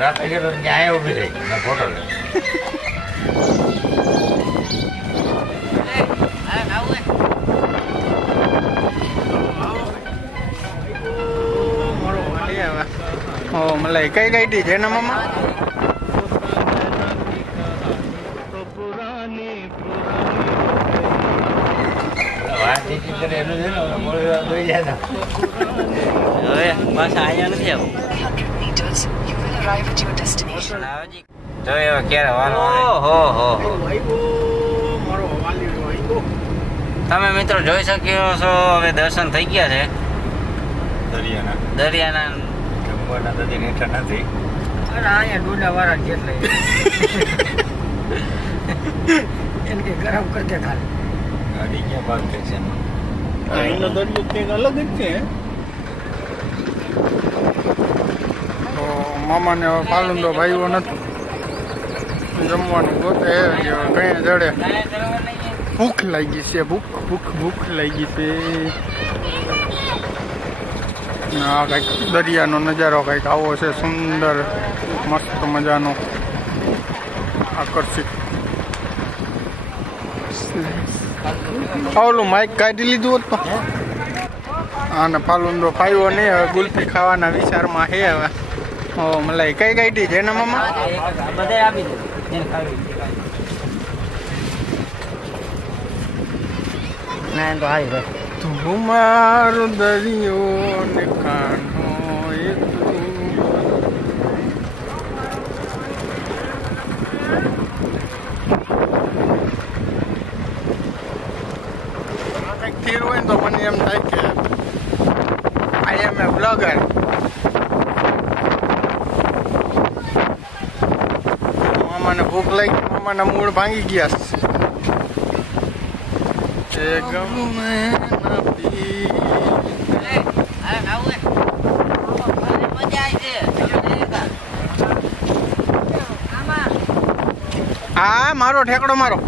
રાતે ગયો તો ત્યાં ઊભી રહી ને ફોટો લે. ઓ મલાઈ કઈ ગાડી છે ને મામા? વાતચીત કરે એનું છે ને મોડી વાત થઈ જાય ને. હવે પાછા અહીંયા નથી આવું. 300 meters, you will arrive at your destination. જો હવે ક્યારે વાલો આવે. ઓહો તમે મિત્રો જોઈ શક્યો છો હવે દર્શન થઈ ગયા છે દરિયાના. જમવાના તો હજી નેઠા નથી. અરે અહીંયા ડોડા વાળા જેટલે એને કે ગરમ કરતે ખાલી ગાડી ક્યાં પાર્ક કરી છે એમાં? અહીંનો દરિયો કંઈક અલગ જ છે. તો મામાને હવે પાલુંદો ભાઈઓ નથી જમવાનું ગોતે કઈ જડે. ભૂખ લાગી છે, ભૂખ લાગી છે. આ કંઈક દરિયાનો નજારો કંઈક આવો છે, સુંદર મસ્ત મજાનો આકર્ષિત. ઓલું માઇક કાઢી લીધું હોત તો આને પાલુંદો ખાયો નહીં. હવે ગુલ્ફી ખાવાના વિચારમાં છે હવે. ઓ મલાઈ કઈ કાઢી છે ને મામા? બધા આપી દે જેને ખાવી ના એમ તો હારી ભાઈ. તુમારો દરિયો ને કાંઠો એ થયું હોય ને તો મને એમ થાય કે આઈ એમ એ બ્લોગર. મામાને ભૂખ લાગી, મામાના મૂળ ભાંગી ગયા છે. ગમે ના પી આ મારો ઠેકડો મારો.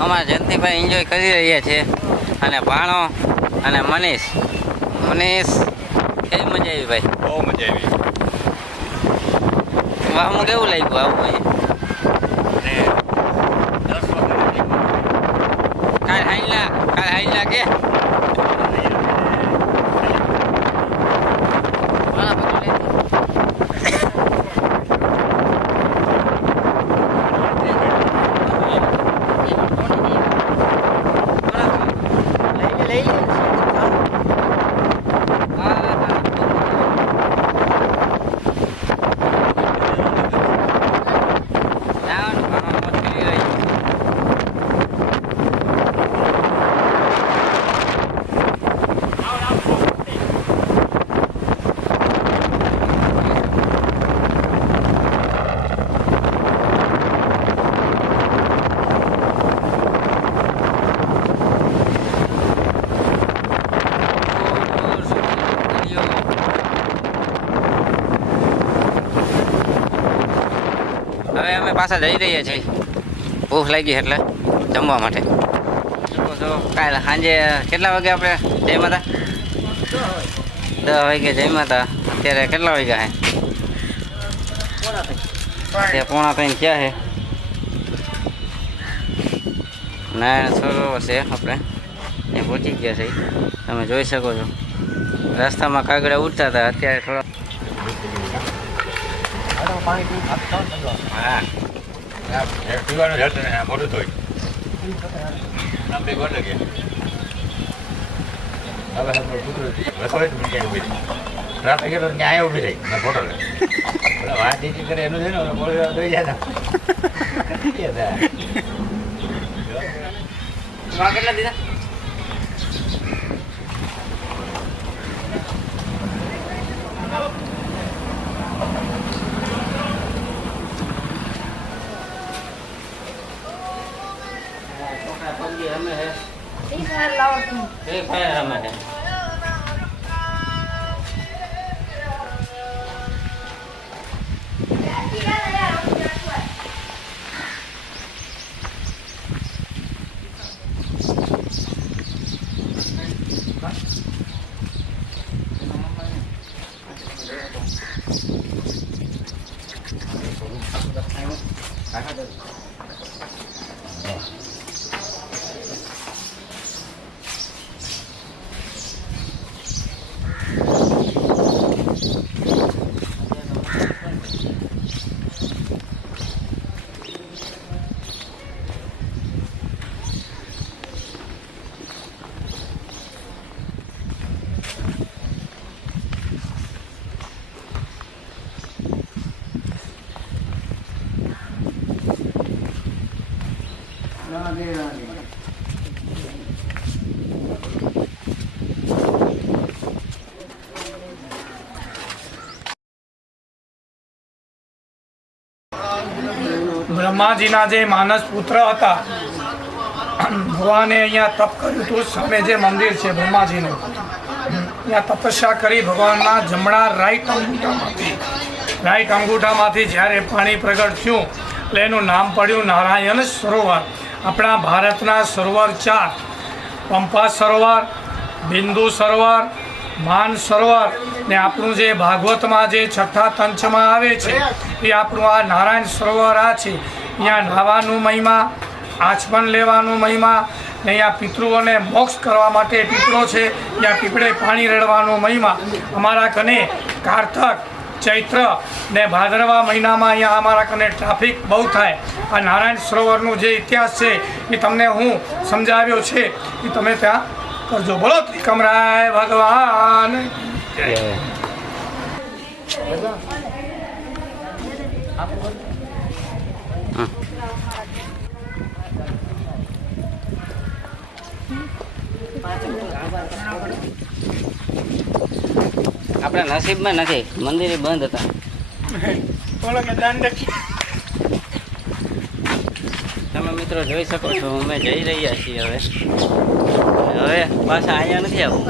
અમારા જયંતિભાઈ એન્જોય કરી રહ્યા છે અને ભાણો અને મનીષ કેવી મજા આવી ભાઈ? બહુ મજા આવી. વાહમાં કેવું લાગ્યું આવું અહીંયા? કાલ હાઈલા કે હવે અમે પાછા જઈ રહ્યા છીએ. ભૂખ લાગી એટલે જમવા માટે. કાલે સાંજે કેટલા વાગે આપણે જમ્યા હતા? 10 વાગે જમ્યા હતા. અત્યારે કેટલા વાગ્યા હે? તે 2:30 ક્યાં છે? નારાયણ સરોવર છે આપણે ત્યાં પહોંચી ગયા છે. તમે જોઈ શકો છો રસ્તામાં કાગડા ઉડતા હતા. અત્યારે થોડા હા પીવાનું જતું ને મોટું થોય ના બે ગોળ લાગે. હવે રસોઈ મીઠાઈ ઊભી રહી. રાતે ગયો તો ત્યાં ઊભી રહી ને ફોટો લે. વાતચીત કરે એનું છે ને મોડી વાત થઈ જાય ને. કેટલા દીધા? અમે ફ્રી ફાયર રમે છે. બ્રહ્માજીના જે માનસ પુત્ર હતા, ભગવાને અહીંયા તપ કર્યું હતું. સામે જે મંદિર છે બ્રહ્માજીનું, અહીંયા તપસ્યા કરી ભગવાનના જમણા રાઈટ અંગૂઠામાંથી જ્યારે પાણી પ્રગટ થયું એટલે એનું નામ પડ્યું નારાયણ સરોવર. આપણા ભારતના સરોવર 4: પંપા સરોવર, બિંદુ સરોવર, માન સરોવર ને આપણું જે ભાગવતમાં જે છઠ્ઠા તંચમાં આવે છે એ આપણું આ નારાયણ સરોવર આ છે. અહીંયા નાહવાનું મહિમા, આચમન લેવાનું મહિમા, ને અહીંયા પિતૃઓને મોક્ષ કરવા માટે પીપળો છે, ત્યાં પીપળે પાણી રેડવાનો મહિમા. અમારા કને કારતક, ચૈત્ર ને ભાદરવા મહિનામાં અહીંયા અમારા કને ટ્રાફિક બહુ થાય. આ નારાયણ સરોવરનું જે ઇતિહાસ છે એ તમને હું સમજાવ્યો છે, એ તમે ત્યાં કરજો. બોલો ત્રિકમરાય ભગવાન. આપણા નસીબમાં નથી, મંદિરે બંધ હતા. તમે મિત્રો જોઈ શકો છો, અમે જઈ રહ્યા છીએ હવે પાછા અહીંયા નથી આવું.